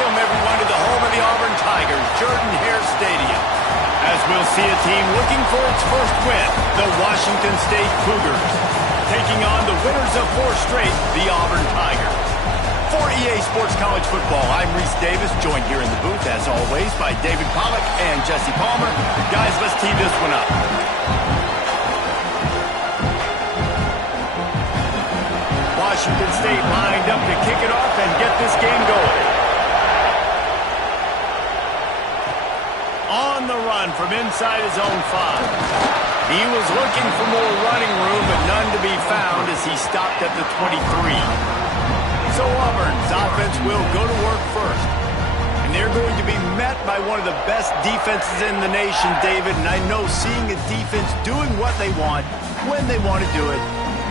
Welcome, everyone, to the home of the Auburn Tigers, Jordan-Hare Stadium. As we'll see a team looking for its first win, the Washington State Cougars, taking on the winners of 4 straight, the Auburn Tigers. For EA Sports College Football, I'm Reese Davis, joined here in the booth, as always, by David Pollack and Jesse Palmer. Guys, let's tee this one up. Washington State lined up to kick it off and get this game going. On the run from inside his own 5. He was looking for more running room, but none to be found as he stopped at the 23. So Auburn's offense will go to work first. And they're going to be met by one of the best defenses in the nation, David. And I know seeing a defense doing what they want, when they want to do it,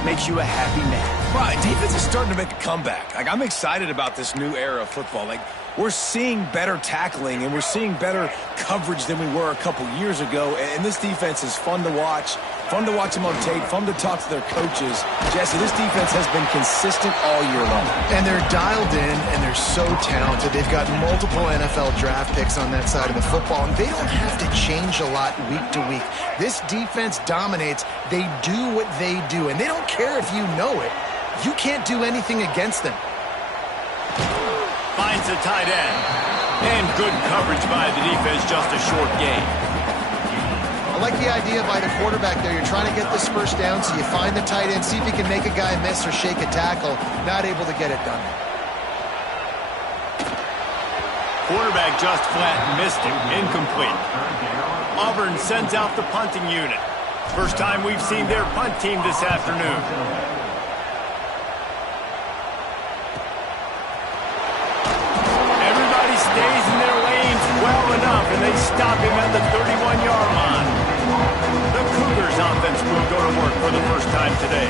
makes you a happy man. Right, defense is starting to make a comeback. I'm excited about this new era of football. We're seeing better tackling, and we're seeing better coverage than we were a couple years ago. And this defense is fun to watch them on tape, fun to talk to their coaches. Jesse, this defense has been consistent all year long. And they're dialed in, and they're so talented. They've got multiple NFL draft picks on that side of the football, and they don't have to change a lot week to week. This defense dominates. They do what they do, and they don't care if you know it. You can't do anything against them. Finds a tight end. And good coverage by the defense, just a short gain. I like the idea by the quarterback there. You're trying to get this first down, so you find the tight end, see if you can make a guy miss or shake a tackle. Not able to get it done. Quarterback just flat missed him. Incomplete. Auburn sends out the punting unit. First time we've seen their punt team this afternoon. Stays in their lanes well enough, and they stop him at the 31-yard line. The Cougars offense will go to work for the first time today.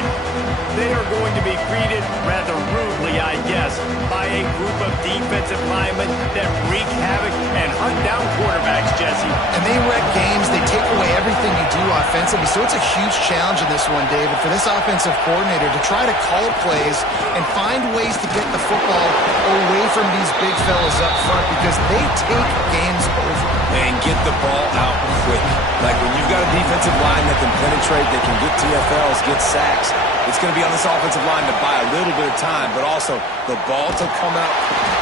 They are going to be greeted rather rudely, I guess, by a group of defensive linemen that wreak havoc and hunt down quarterbacks, Jesse. And they wreck games. They take away everything you do offensively. So it's a huge challenge in this one, David, for this offensive coordinator to try to call plays and find ways to get the football away from these big fellas up front, because they take games over. And get the ball out quick. Like when you've got a defensive line that can penetrate, that can get TFLs, get sacks, it's going to be on this offensive line to buy a little bit of time, but also the ball to come out.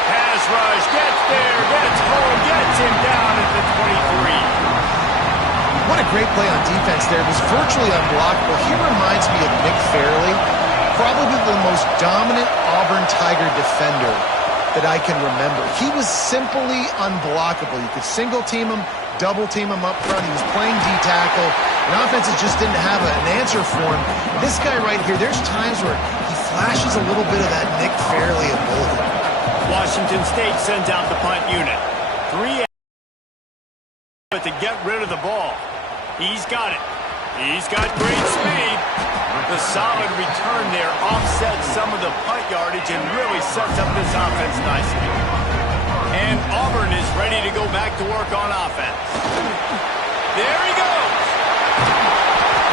Pass rush, gets there, gets home, gets him down at the 23. What a great play on defense there. It was virtually unblockable. He reminds me of Nick Fairley, probably the most dominant Auburn Tiger defender that I can remember. He was simply unblockable. You could single team him, double team him up front. He was playing D-tackle, and offenses just didn't have an answer for him. This guy right here, there's times where he flashes a little bit of that Nick Fairley ability. Washington State sends out the punt unit. 3 to get rid of the ball. He's got it. He's got great speed. The solid return there offsets some of the punt yardage and really sets up this offense nicely. And Auburn is ready to go back to work on offense. There he goes.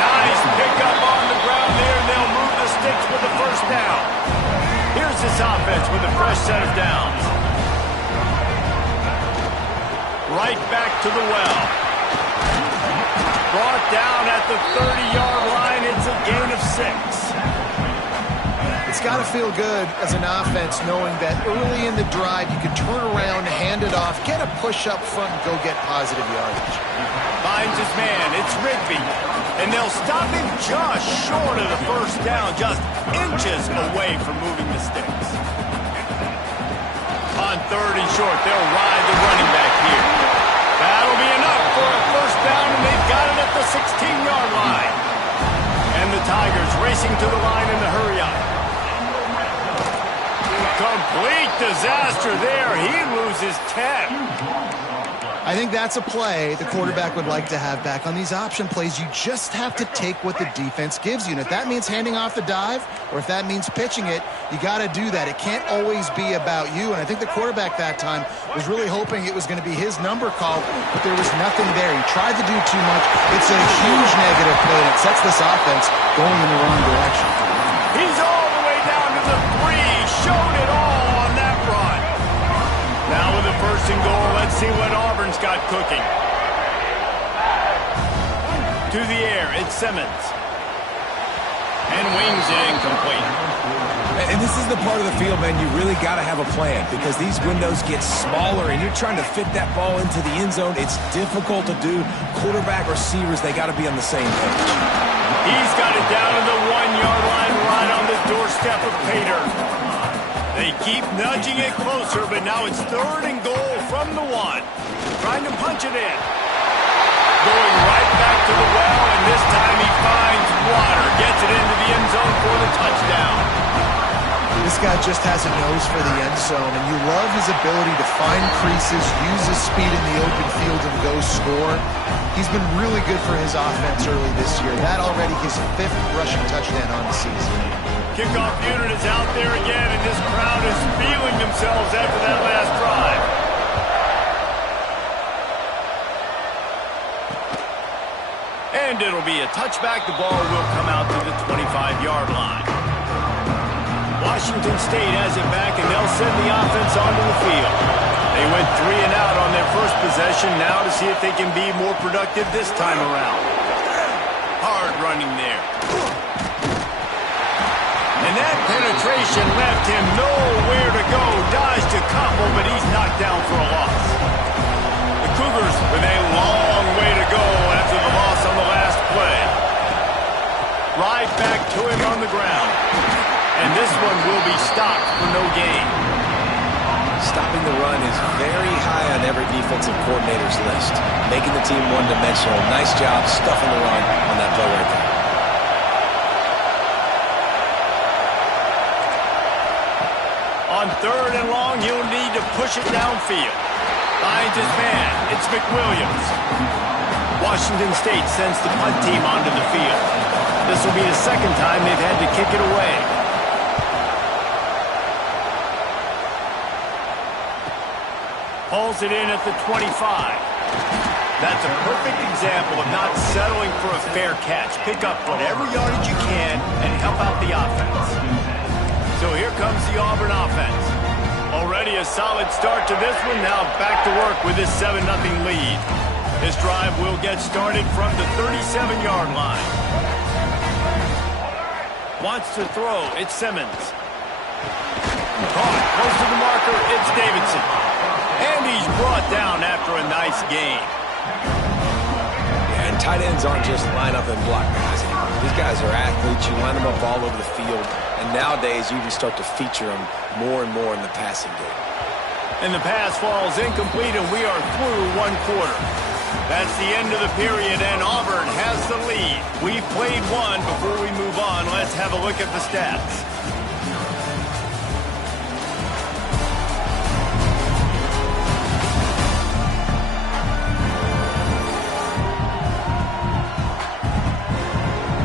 Nice pickup on the ground there. They'll move the sticks with the first down. Here's this offense with a fresh set of downs. Right back to the well. Brought down at the 30-yard line. It's a gain of 6. It's got to feel good as an offense knowing that early in the drive you can turn around, hand it off, get a push up front, and go get positive yardage. Finds his man. It's Rigby. And they'll stop him just short of the first down, just inches away from moving the sticks. On 3rd and short, they'll ride the running back here. That'll be enough for a first down, and they've got it at the 16-yard line. And the Tigers racing to the line in the hurry-up. Complete disaster there. He loses 10. I think that's a play the quarterback would like to have back. On these option plays, you just have to take what the defense gives you. And if that means handing off the dive, or if that means pitching it, you got to do that. It can't always be about you. And I think the quarterback that time was really hoping it was going to be his number call, but there was nothing there. He tried to do too much. It's a huge negative play, and it sets this offense going in the wrong direction. He's all the way down to the 3. Showed it all on that run. Now with first and goal. Let's see what Auburn's got cooking. To the air, it's Simmons. And wings it incomplete. And this is the part of the field, man, you really got to have a plan because these windows get smaller and you're trying to fit that ball into the end zone. It's difficult to do. Quarterback, receivers, they got to be on the same page. He's got it down to the 1-yard line right on the doorstep of Pater. They keep nudging it closer, but now it's third and goal from the 1. Trying to punch it in. Going right back to the well, and this time he finds water. Gets it into the end zone for the touchdown. This guy just has a nose for the end zone, and you love his ability to find creases, use his speed in the open field, and go score. He's been really good for his offense early this year. That already his 5th rushing touchdown on the season. Kickoff unit is out there again, and this crowd is feeling themselves after that last drive. And it'll be a touchback. The ball will come out to the 25-yard line. Washington State has it back, and they'll send the offense onto the field. They went 3 and out on their first possession, now to see if they can be more productive this time around. Hard running there. And that penetration left him nowhere to go. Dodged a couple, but he's knocked down for a loss. The Cougars with a long way to go after the loss on the last play. Right back to him on the ground. And this one will be stopped for no gain. Stopping the run is very high on every defensive coordinator's list. Making the team one-dimensional. Nice job stuffing the run on that play right there. On third and long, he'll need to push it downfield. Finds his man. It's McWilliams. Washington State sends the punt team onto the field. This will be the second time they've had to kick it away. Pulls it in at the 25. That's a perfect example of not settling for a fair catch. Pick up whatever yardage you can and help out the offense. So here comes the Auburn offense. Already a solid start to this one. Now back to work with this 7-0 lead. This drive will get started from the 37-yard line. Wants to throw. It's Simmons. Caught. Close to the marker. It's Davidson. And he's brought down after a nice gain. Yeah, and tight ends aren't just line up and block guys anymore. These guys are athletes. You line them up all over the field. And nowadays, you can start to feature them more and more in the passing game. And the pass falls incomplete, and we are through 1 quarter. That's the end of the period, and Auburn has the lead. We've played 1. Before we move on, let's have a look at the stats.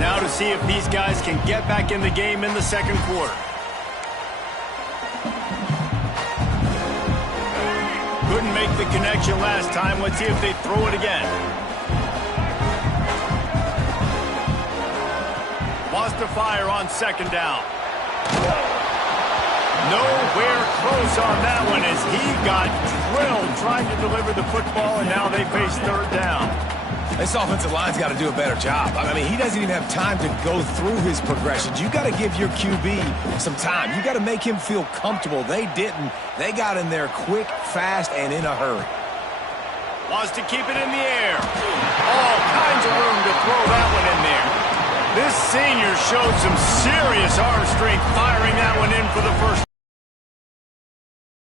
Now to see if these guys can get back in the game in the second quarter. Couldn't make the connection last time. Let's see if they throw it again. Lost to fire on second down. Nowhere close on that one as he got drilled trying to deliver the football, and now they face third down. This offensive line's got to do a better job. I mean, he doesn't even have time to go through his progressions. You got to give your QB some time. You got to make him feel comfortable. They didn't. They got in there quick, fast, and in a hurry. Wants to keep it in the air. All kinds of room to throw that one in there. This senior showed some serious arm strength firing that one in for the first.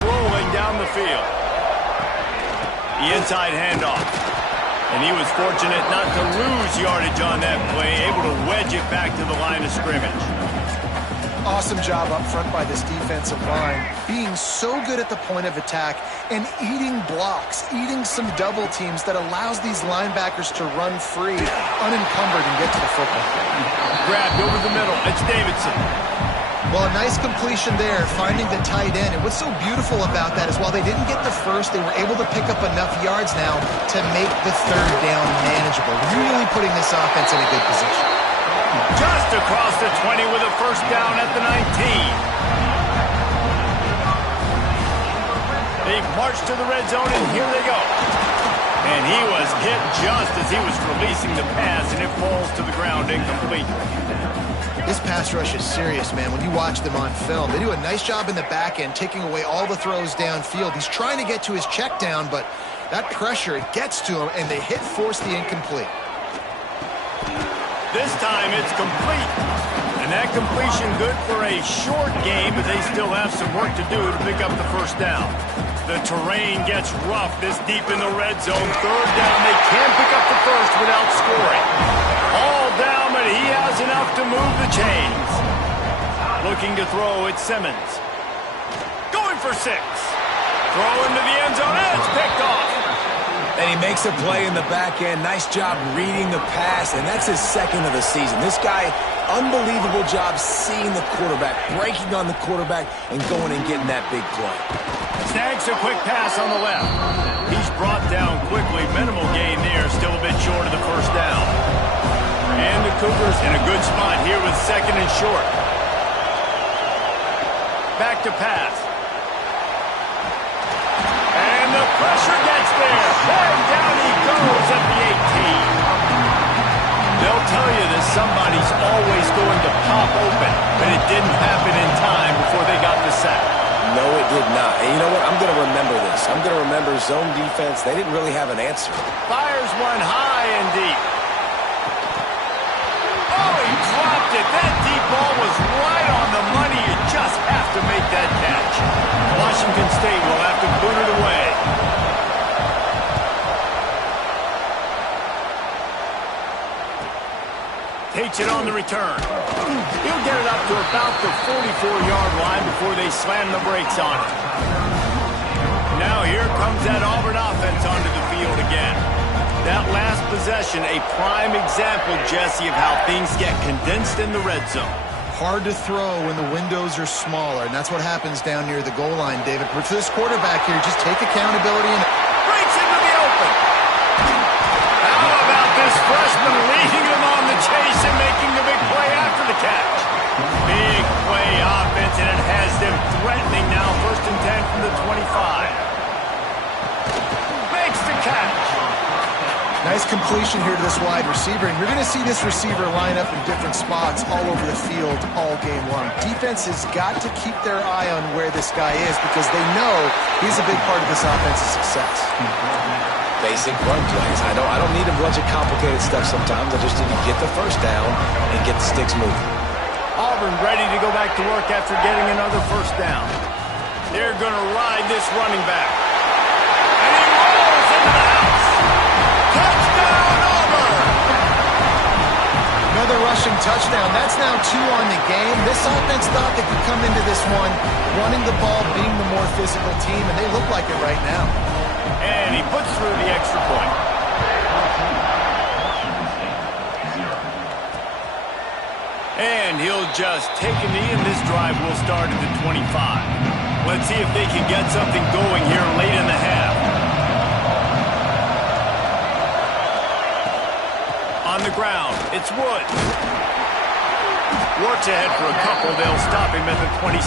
Rolling down the field. The inside handoff. And he was fortunate not to lose yardage on that play, able to wedge it back to the line of scrimmage. Awesome job up front by this defensive line, being so good at the point of attack and eating blocks, eating some double teams that allows these linebackers to run free, unencumbered, and get to the football. Grabbed over the middle. It's Davidson. Well, a nice completion there, finding the tight end. And what's so beautiful about that is while they didn't get the first, they were able to pick up enough yards now to make the third down manageable. Really putting this offense in a good position. Just across the 20 with a first down at the 19. They've marched to the red zone, and here they go. And he was hit just as he was releasing the pass, and it falls to the ground incomplete. This pass rush is serious, man. When you watch them on film, they do a nice job in the back end, taking away all the throws downfield. He's trying to get to his check down, but that pressure, it gets to him, and they force the incomplete. This time it's complete. And that completion good for a short game, but they still have some work to do to pick up the first down. The terrain gets rough this deep in the red zone. Third down, they can't pick up the first without scoring. All down, but he has enough to move the chains. Looking to throw, it's Simmons. Going for 6. Throw into the end zone, and it's picked off. And he makes a play in the back end. Nice job reading the pass, and that's his second of the season. This guy, unbelievable job seeing the quarterback, breaking on the quarterback, and going and getting that big play. Snags a quick pass on the left. He's brought down quickly. Minimal gain there, still a bit short of the first down. And the Cougars in a good spot here with second and short. Back to pass. And the pressure gets there. And down he goes at the 18. They'll tell you that somebody's always going to pop open, but it didn't happen in time before they got the sack. No, it did not. And you know what? I'm going to remember this. I'm going to remember zone defense. They didn't really have an answer. Fires one high and deep. Oh, he dropped it. That deep ball was right on the money. You just have to make that catch. Washington State will have to boot it away. Takes it on the return. He'll get it up to about the 44-yard line before they slam the brakes on it. Now here comes that Auburn offense onto the field again. That last possession, a prime example, Jesse, of how things get condensed in the red zone. Hard to throw when the windows are smaller, and that's what happens down near the goal line, David. But for this quarterback here, just take accountability and breaks into the open. How about this freshman leading him on the chase and making the big play after the catch? Big play offense, and it has them threatening now. 1st and 10 from the 25. Makes the catch. nice completion here to this wide receiver. And you're going to see this receiver line up in different spots all over the field all game long. Defense has got to keep their eye on where this guy is because they know he's a big part of this offense's success. Basic run plays. I don't need a bunch of complicated stuff sometimes. I just need to get the first down and get the sticks moving. Auburn ready to go back to work after getting another first down. They're going to ride this running back. And he rolls into the house. Touchdown, Auburn! Another rushing touchdown. That's now 2 on the game. This offense thought they could come into this one running the ball, being the more physical team, and they look like it right now. And he puts through the extra point. And he'll just take a knee, and this drive will start at the 25. Let's see if they can get something going here late in the half. On the ground, it's Woods. Works ahead for a couple. They'll stop him at the 27.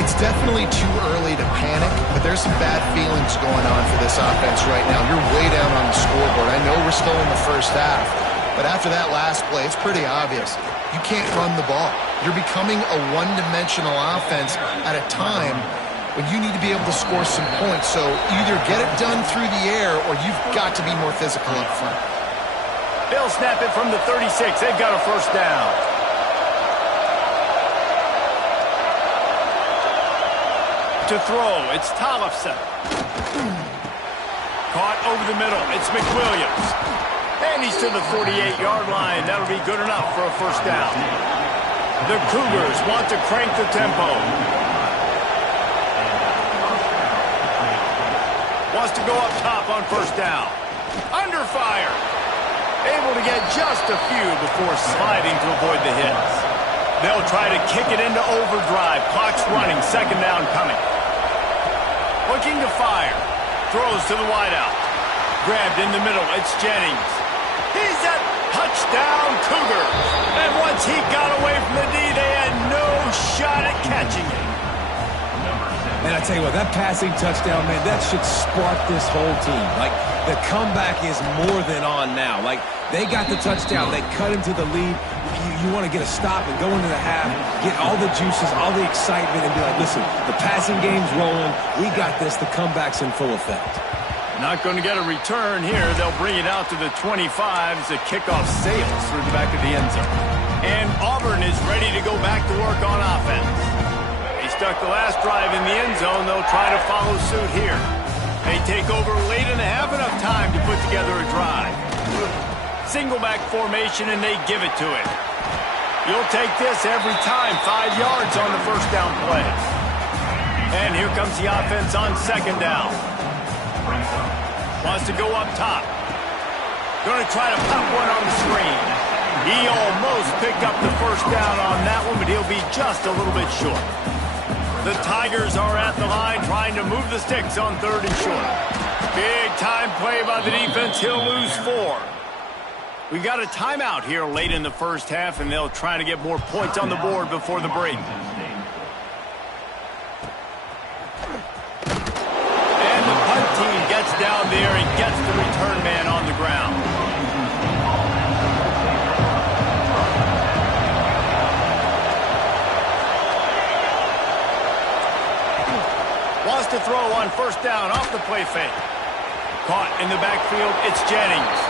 It's definitely too early to panic, but there's some bad feelings going on for this offense right now. You're way down on the scoreboard. I know we're still in the first half, but after that last play, it's pretty obvious. You can't run the ball. You're becoming a one-dimensional offense at a time when you need to be able to score some points. So either get it done through the air or you've got to be more physical up front. They'll snap it from the 36. They've got a first down. To throw, it's Tollefson. Caught over the middle, it's McWilliams. And he's to the 48-yard line. That'll be good enough for a first down. The Cougars want to crank the tempo. Wants to go up top on first down. Under fire. Able to get just a few before sliding to avoid the hits. They'll try to kick it into overdrive. Clock's running, second down coming. Looking to fire. Throws to the wideout. Grabbed in the middle, it's Jennings. He's a touchdown Cougar. And once he got away from the D, they had no shot at catching him. And I tell you what, that passing touchdown, man, that should spark this whole team. Like, the comeback is more than on now. Like, they got the touchdown. They cut into the lead. You want to get a stop and go into the half, get all the juices, all the excitement, and be like, listen, the passing game's rolling. We got this. The comeback's in full effect. Not going to get a return here. They'll bring it out to the 25 as the kickoff sails through the back of the end zone. And Auburn is ready to go back to work on offense. They stuck the last drive in the end zone. They'll try to follow suit here. They take over late in the half, enough time to put together a drive. Single back formation, and they give it to it. You'll take this every time. 5 yards on the first down play. And here comes the offense on second down. Wants to go up top. Going to try to pop one on the screen. He almost picked up the first down on that one, but he'll be just a little bit short. The Tigers are at the line trying to move the sticks on third and short. Big time play by the defense. He'll lose 4. We got a timeout here late in the first half, and they'll try to get more points on the board before the break. And the punt team gets down there and gets the return man on the ground. Wants to throw on first down off the play fake. Caught in the backfield, it's Jennings.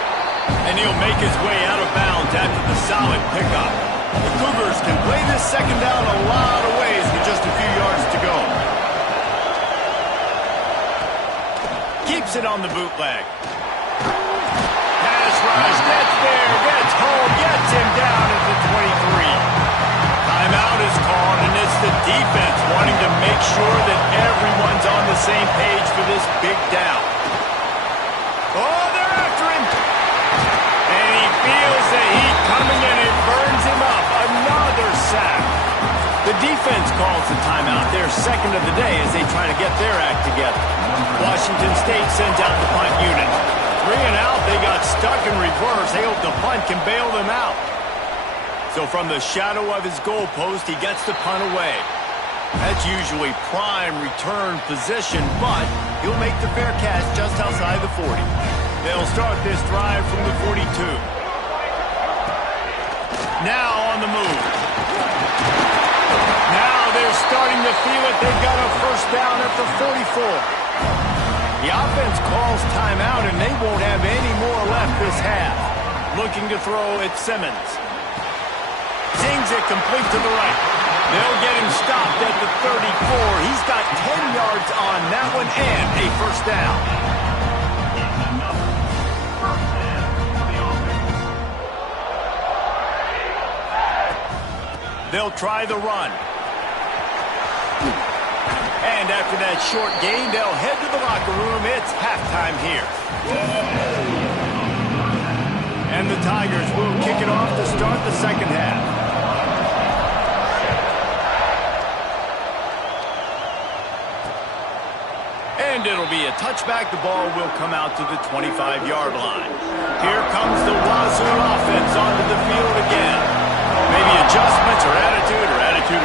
And he'll make his way out of bounds after the solid pickup. The Cougars can play this second down a lot of ways with just a few yards to go. Keeps it on the bootleg. Pass rush, gets there, gets home, gets him down at the 23. Timeout is called, and it's the defense wanting to make sure that everyone's on the same page for this big down. Oh, they're after him. And he feels the heat coming, and it burns him up. Another sack. The defense calls the timeout, their second of the day, as they try to get their act together. Washington State sends out the punt unit. 3 and out, they got stuck in reverse. They hope the punt can bail them out. So from the shadow of his goalpost, he gets the punt away. That's usually prime return position, but he'll make the fair catch just outside the 40. They'll start this drive from the 42. Now on the move. Now they're starting to feel it. They've got a first down at the 44. The offense calls timeout, and they won't have any more left this half. Looking to throw at Simmons. Sings it complete to the right. They'll get him stopped at the 34. He's got 10 yards on that one and a first down. They'll try the run. And after that short gain, they'll head to the locker room. It's halftime here. And the Tigers will kick it off to start the second half. And it'll be a touchback. The ball will come out to the 25-yard line. Here comes the Wazzou offense onto the field again. Maybe adjustments or attitude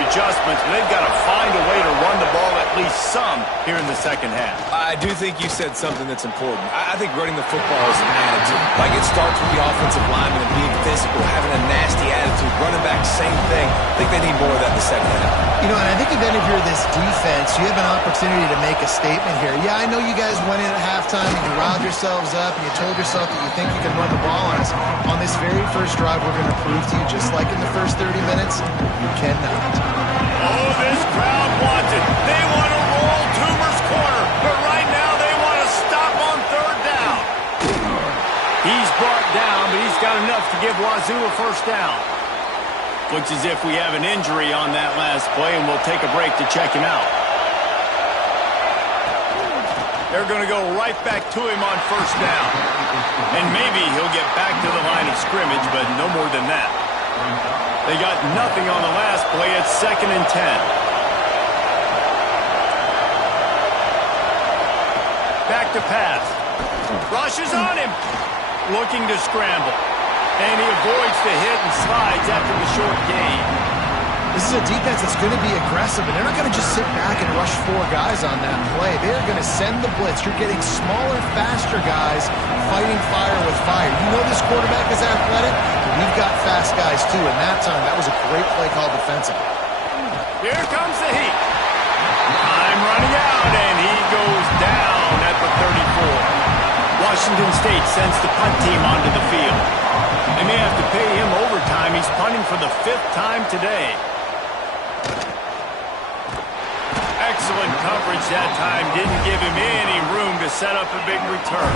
adjustments, but they've got to find a way to run the ball at least some here in the second half. I do think you said something that's important. I think running the football is an attitude. Like, it starts with the offensive lineman and being physical, having a nasty attitude. Running back, same thing. I think they need more of that in the second half. You know, and I think even if you're this defense, you have an opportunity to make a statement here. Yeah, I know you guys went in at halftime and you riled yourselves up and you told yourself that you think you can run the ball on us. On this very first drive, we're going to prove to you, just like in the first 30 minutes, you cannot. Oh, this crowd wants it. They want to roll Toomer's corner, but right now they want to stop on third down. He's brought down, but he's got enough to give Wazzou a first down. Looks as if we have an injury on that last play, and we'll take a break to check him out. They're going to go right back to him on first down. And maybe he'll get back to the line of scrimmage, but no more than that. They got nothing on the last play. It's 2nd and 10. Back to pass. Rushes on him. Looking to scramble. And he avoids the hit and slides after the short gain. This is a defense that's going to be aggressive, and they're not going to just sit back and rush 4 guys on that play. They're going to send the blitz. You're getting smaller, faster guys fighting fire with fire. You know this quarterback is athletic, but we've got fast guys too, and that time, that was a great play call defensively. Here comes the heat. Time running out, and he goes down at the 34. Washington State sends the punt team onto the field. They may have to pay him overtime. He's punting for the 5th time today. Excellent coverage that time. Didn't give him any room to set up a big return.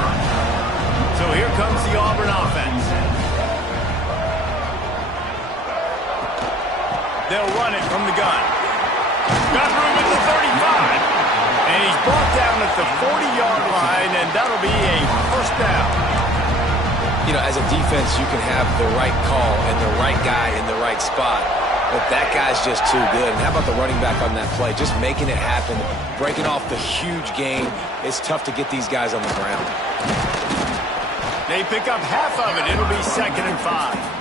So here comes the Auburn offense. They'll run it from the gun. Got room at the 35. And he's brought down at the 40-yard line, and that'll be a first down. You know, as a defense, you can have the right call and the right guy in the right spot, but that guy's just too good. And how about the running back on that play? Just making it happen, breaking off the huge gain. It's tough to get these guys on the ground. They pick up half of it. It'll be 2nd and 5.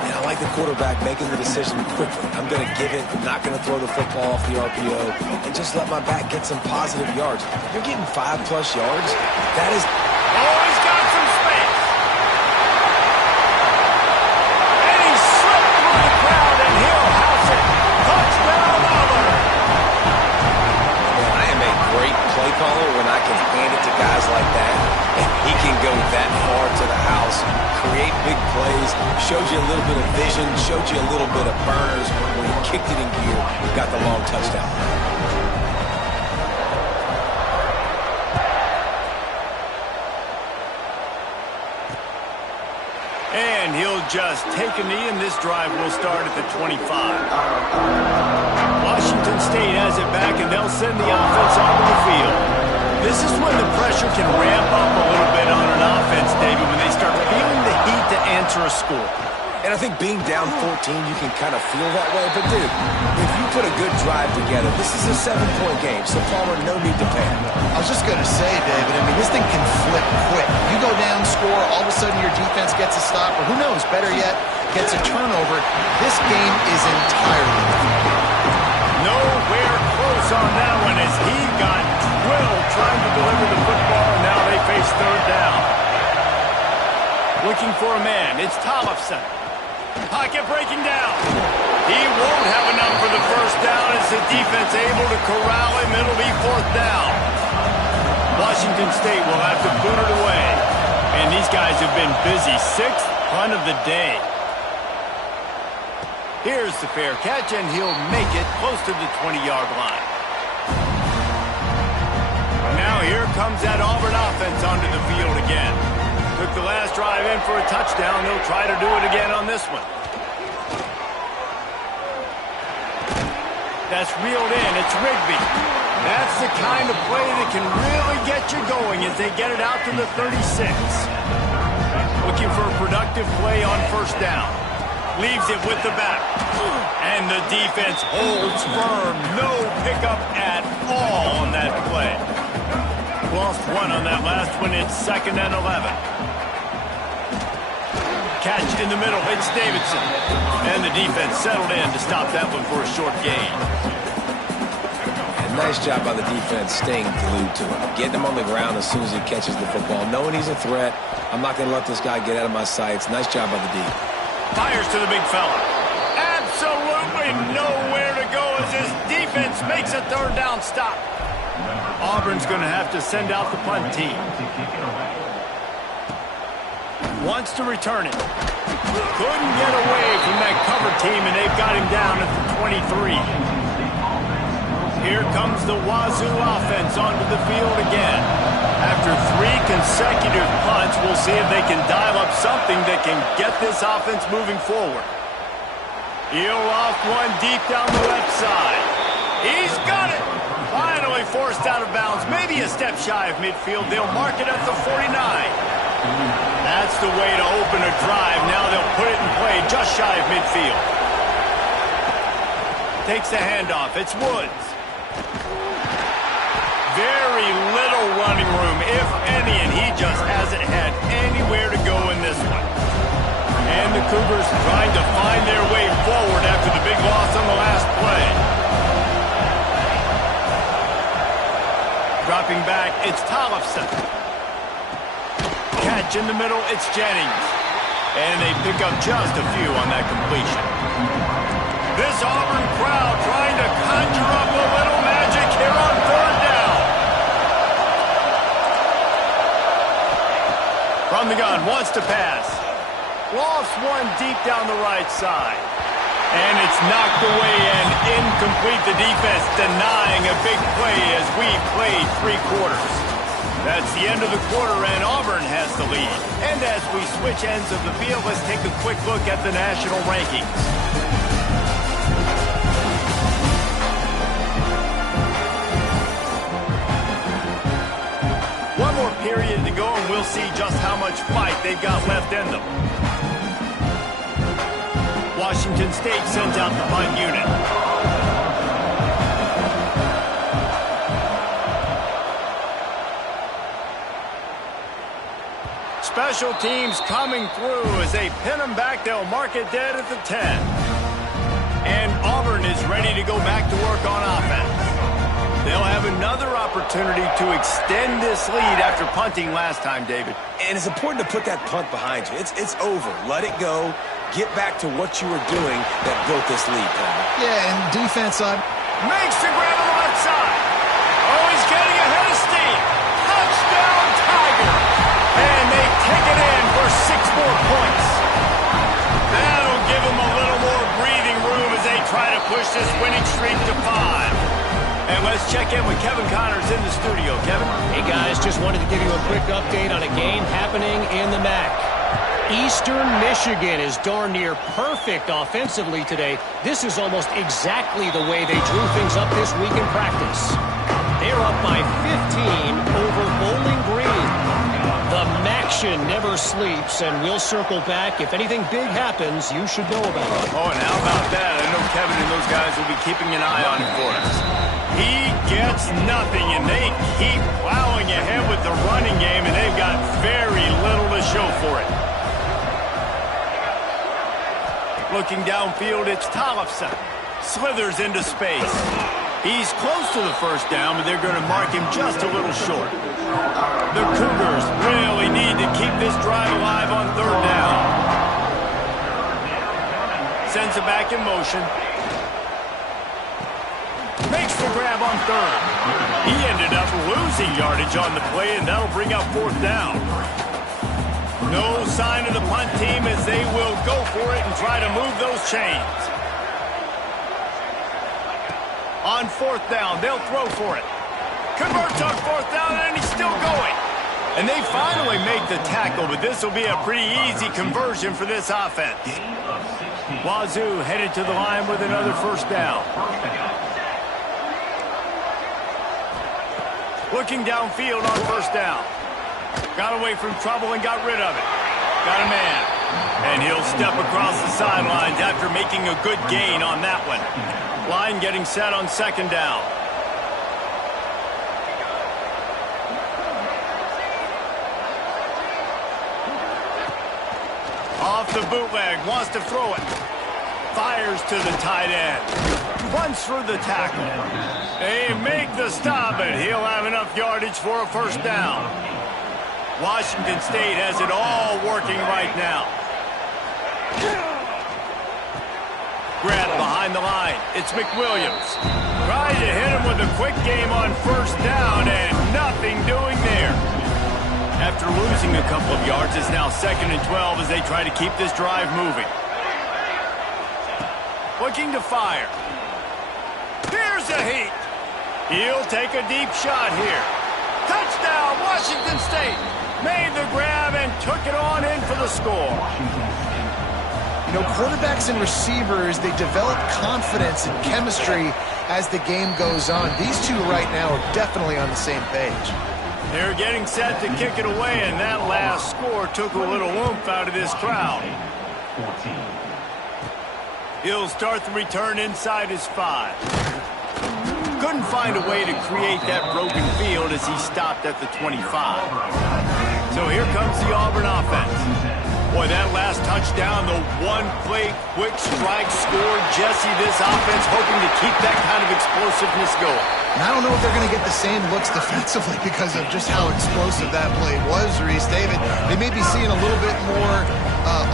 And I like the quarterback making the decision quickly. I'm going to give it, I'm not going to throw the football off the RPO, and just let my back get some positive yards. You're getting 5+ yards. That is... Oh, he's got some space. And he slipped through the crowd, and he'll house it. Touchdown, Auburn. Man, I am a great play caller when I can hand it to guys like that. And he can go that far to the house, create big plays, showed you a little bit of vision, showed you a little bit of burners. When he kicked it in gear, got the long touchdown. And he'll just take a knee, and this drive will start at the 25. Washington State has it back, and they'll send the offense onto the field. This is when the pressure can ramp up a little bit on an offense, David, when they start feeling the heat to answer a score. And I think being down 14, you can kind of feel that way. But, dude, if you put a good drive together, this is a 7-point game, so Palmer, no need to panic. I was just going to say, David, I mean, this thing can flip quick. You go down, score, all of a sudden your defense gets a stop, or who knows, better yet, gets a turnover. This game is entirely different. Nowhere close on that one as he got drilled trying to deliver the football, and now they face 3rd down. Looking for a man. It's Tollefson. Pocket breaking down. He won't have enough for the first down as the defense able to corral him. It'll be 4th down. Washington State will have to boot it away. And these guys have been busy. 6th punt of the day. Here's the fair catch, and he'll make it close to the 20-yard line. Now here comes that Auburn offense onto the field again. Took the last drive in for a touchdown. They'll try to do it again on this one. That's reeled in. It's Rigby. That's the kind of play that can really get you going as they get it out to the 36. Looking for a productive play on 1st down. Leaves it with the back. And the defense holds firm. No pickup at all on that play. Lost 1 on that last one. It's 2nd and 11. Catch in the middle. It's Davidson. And the defense settled in to stop that one for a short gain. And nice job by the defense staying glued to him. Getting him on the ground as soon as he catches the football. Knowing he's a threat. I'm not going to let this guy get out of my sights. Nice job by the D. Fires to the big fella. Absolutely nowhere to go as his defense makes a 3rd down stop. Auburn's going to have to send out the punt team. Wants to return it. Couldn't get away from that cover team, and they've got him down at the 23. Here comes the Wazzou offense onto the field again. After 3 consecutive punts, we'll see if they can dial up something that can get this offense moving forward. He'll off one deep down the left side. He's got it! Finally forced out of bounds, maybe a step shy of midfield. They'll mark it at the 49. That's the way to open a drive. Now they'll put it in play just shy of midfield. Takes the handoff. It's Woods. Very little running room, if any, and he just hasn't had anywhere to go in this one. And And the Cougars trying to find their way forward after the big loss on the last play. Dropping back, it's Tollefson. Catch in the middle, it's Jennings. And they pick up just a few on that completion. This Auburn crowd trying to conjure up a little magic here on third down. From the gun, wants to pass. Lost one deep down the right side. And it's knocked away and incomplete. The defense denying a big play as we played 3 quarters. That's the end of the quarter, and Auburn has the lead. And as we switch ends of the field, let's take a quick look at the national rankings. One more period to go, and we'll see just how much fight they've got left in them. Washington State sends out the punt unit. Special teams coming through as they pin them back. They'll mark it dead at the 10. And Auburn is ready to go back to work on offense. They'll have another opportunity to extend this lead after punting last time, David. And it's important to put that punt behind you. It's over. Let it go. Get back to what you were doing that built this lead, Palmer. Yeah, and defense on. Makes the grab on the left side. Oh, he's getting ahead of steam. Touchdown, Tiger. And they take it in for 6 more points. That'll give them a little more breathing room as they try to push this winning streak to 5. And let's check in with Kevin Connors in the studio. Kevin? Hey, guys, just wanted to give you a quick update on a game happening in the MAC. Eastern Michigan is darn near perfect offensively today. This is almost exactly the way they drew things up this week in practice. They're up by 15 over Bowling Green. The MACtion never sleeps, and we'll circle back. If anything big happens, you should know about it. Oh, and how about that? I know Kevin and those guys will be keeping an eye on it for us. He gets nothing, and they keep plowing ahead with the running game, and they've got very little to show for it. Looking downfield, it's Tollefson. Slithers into space. He's close to the first down, but they're going to mark him just a little short. The Cougars really need to keep this drive alive on third down. Sends it back in motion. Makes the grab on third. He ended up losing yardage on the play, and that'll bring up 4th down. No sign of the punt team as they will go for it and try to move those chains. On 4th down, they'll throw for it. Converts on 4th down, and he's still going. And they finally make the tackle, but this will be a pretty easy conversion for this offense. Wazzou headed to the line with another 1st down. Looking downfield on 1st down. Got away from trouble and got rid of it. Got a man. And he'll step across the sidelines after making a good gain on that one. Line getting set on 2nd down. Off the bootleg, wants to throw it. Fires to the tight end. Runs through the tackle. They make the stop, but he'll have enough yardage for a 1st down. Washington State has it all working right now. Grab behind the line. It's McWilliams. Trying to hit him with a quick game on 1st down, and nothing doing there. After losing a couple of yards, it's now 2nd and 12 as they try to keep this drive moving. Looking to fire. Here's a heat. He'll take a deep shot here. Touchdown, Washington State. Made the grab and took it on in for the score. You know, quarterbacks and receivers, they develop confidence and chemistry as the game goes on. These two right now are definitely on the same page. They're getting set to kick it away, and that last score took a little oomph out of this crowd. He'll start the return inside his 5. Couldn't find a way to create that broken field as he stopped at the 25. So here comes the Auburn offense. Boy, that last touchdown, the one-play quick strike scored. Jesse, this offense hoping to keep that kind of explosiveness going. And I don't know if they're going to get the same looks defensively because of just how explosive that play was, Reese. David, they may be seeing a little bit more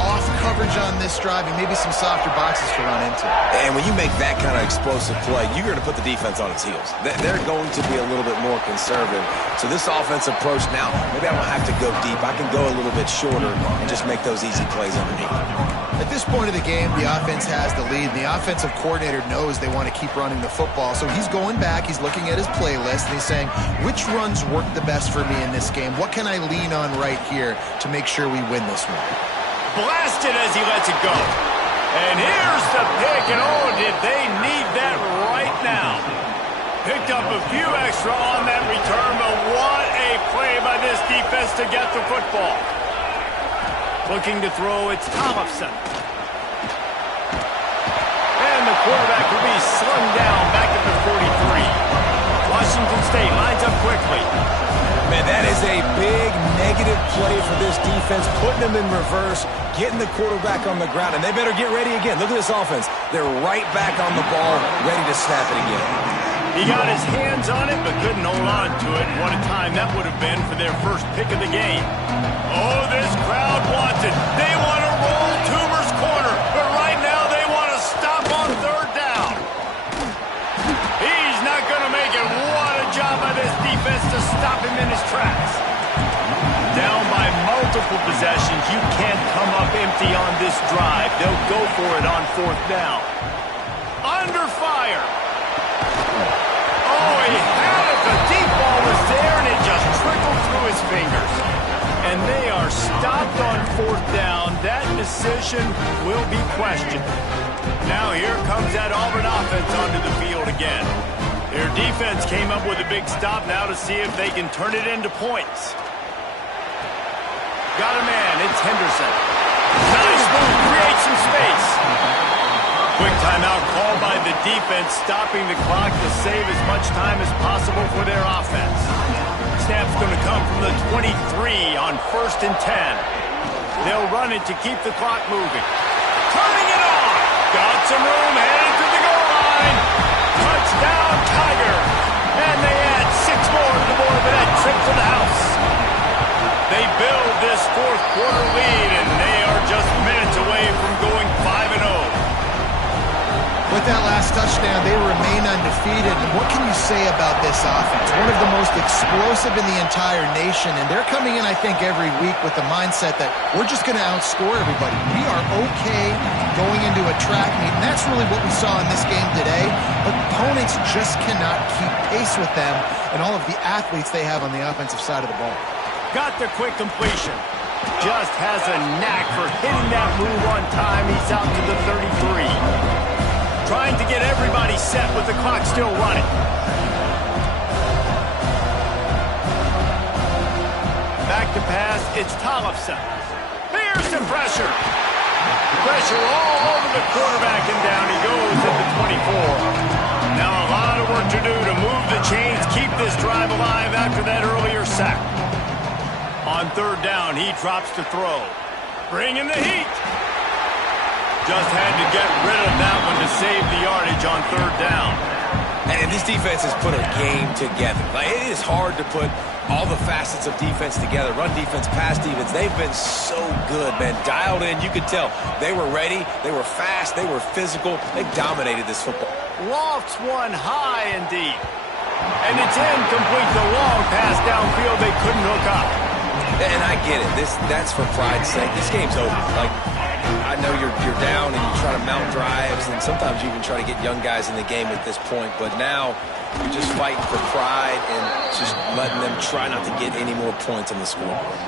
off coverage on this drive and maybe some softer boxes to run into. And when you make that kind of explosive play, you're going to put the defense on its heels. They're going to be a little bit more conservative. So this offense approach now, maybe I don't have to go deep. I can go a little bit shorter and just make those easy plays underneath. At this point of the game, the offense has the lead, and the offensive coordinator knows they want to keep running the football. So he's going back, he's looking at his playlist, and he's saying, which runs work the best for me in this game? What can I lean on right here to make sure we win this one? Blasted as he lets it go. And here's the pick, and oh, did they need that right now. Picked up a few extra on that return, but what a play by this defense to get the football. Looking to throw, it's Tollefson. And the quarterback will be slung down back at the 43. Washington State lines up quickly. Man, that is a big negative play for this defense, putting them in reverse, getting the quarterback on the ground, and they better get ready again. Look at this offense. They're right back on the ball, ready to snap it again. He got his hands on it, but couldn't hold on to it. What a time that would have been for their first pick of the game. Oh, this crowd wants it. They want to roll Toomer's corner, but right now they want to stop on third down. He's not going to make it. What a job by this defense to stop him in his tracks. Down by multiple possessions. You can't come up empty on this drive. They'll go for it on fourth down. Under fire. Oh, he had it. The deep ball was there, and it just trickled through his fingers. And they are stopped on fourth down. That decision will be questioned. Now here comes that Auburn offense onto the field again. Their defense came up with a big stop now to see if they can turn it into points. Got a man. It's Henderson. Nice move. Create some space. Quick timeout called by the defense, stopping the clock to save as much time as possible for their offense. Snap's going to come from the 23 on 1st and 10. They'll run it to keep the clock moving. Turning it on. Got some room, headed to the goal line. Touchdown, Tiger. And they add 6 more to the board with that trip to the house. They build this fourth quarter lead, and they are just minutes away from going 5-0. With that last touchdown, they remain undefeated. And what can you say about this offense? One of the most explosive in the entire nation. And they're coming in, I think, every week with the mindset that we're just going to outscore everybody. We are okay going into a track meet. And that's really what we saw in this game today. But opponents just cannot keep pace with them and all of the athletes they have on the offensive side of the ball. Got the quick completion. Just has a knack for hitting that move on time. He's out to the 33. Trying to get everybody set with the clock still running. Back to pass, it's Tollefson. Here's some pressure. Pressure all over the quarterback, and down he goes at the 24. Now a lot of work to do to move the chains, keep this drive alive after that earlier sack. On third down, he drops to throw. Bringing the heat. Just had to get rid of that one to save the yardage on third down. And this defense has put a game together. Like, it is hard to put all the facets of defense together. Run defense, pass defense. They've been so good, man. Dialed in. You could tell they were ready. They were fast. They were physical. They dominated this football. Lofts one high and deep. And it's incomplete. The long pass downfield they couldn't hook up. And I get it. That's for pride's sake. This game's over. Like, I know you're down and you try to mount drives, and sometimes you even try to get young guys in the game at this point. But now you're just fighting for pride and just letting them try not to get any more points on the scoreboard.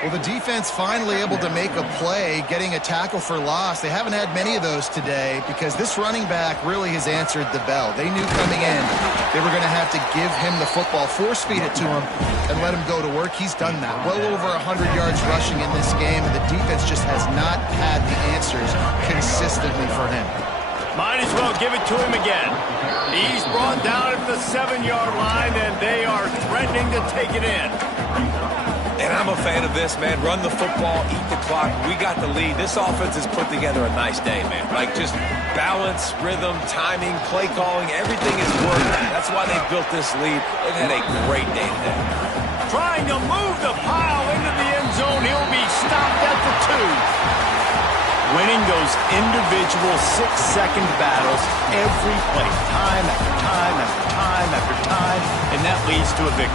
Well, the defense finally able to make a play, getting a tackle for loss. They haven't had many of those today because this running back really has answered the bell. They knew coming in they were going to have to give him the football, force feed it to him, and let him go to work. He's done that. Well over 100 yards rushing in this game, and the defense just has not had the answers consistently for him. Might as well give it to him again. He's brought down at the 7-yard line, and they are threatening to take it in. And I'm a fan of this, man. Run the football, eat the clock. We got the lead. This offense has put together a nice day, man. Like, just balance, rhythm, timing, play calling, everything is working. That's why they built this lead. They've had a great day today. Trying to move the pile into the end zone. He'll be stopped at the 2. Winning those individual 6-second battles every play, time after time after time after time, and that leads to a victory.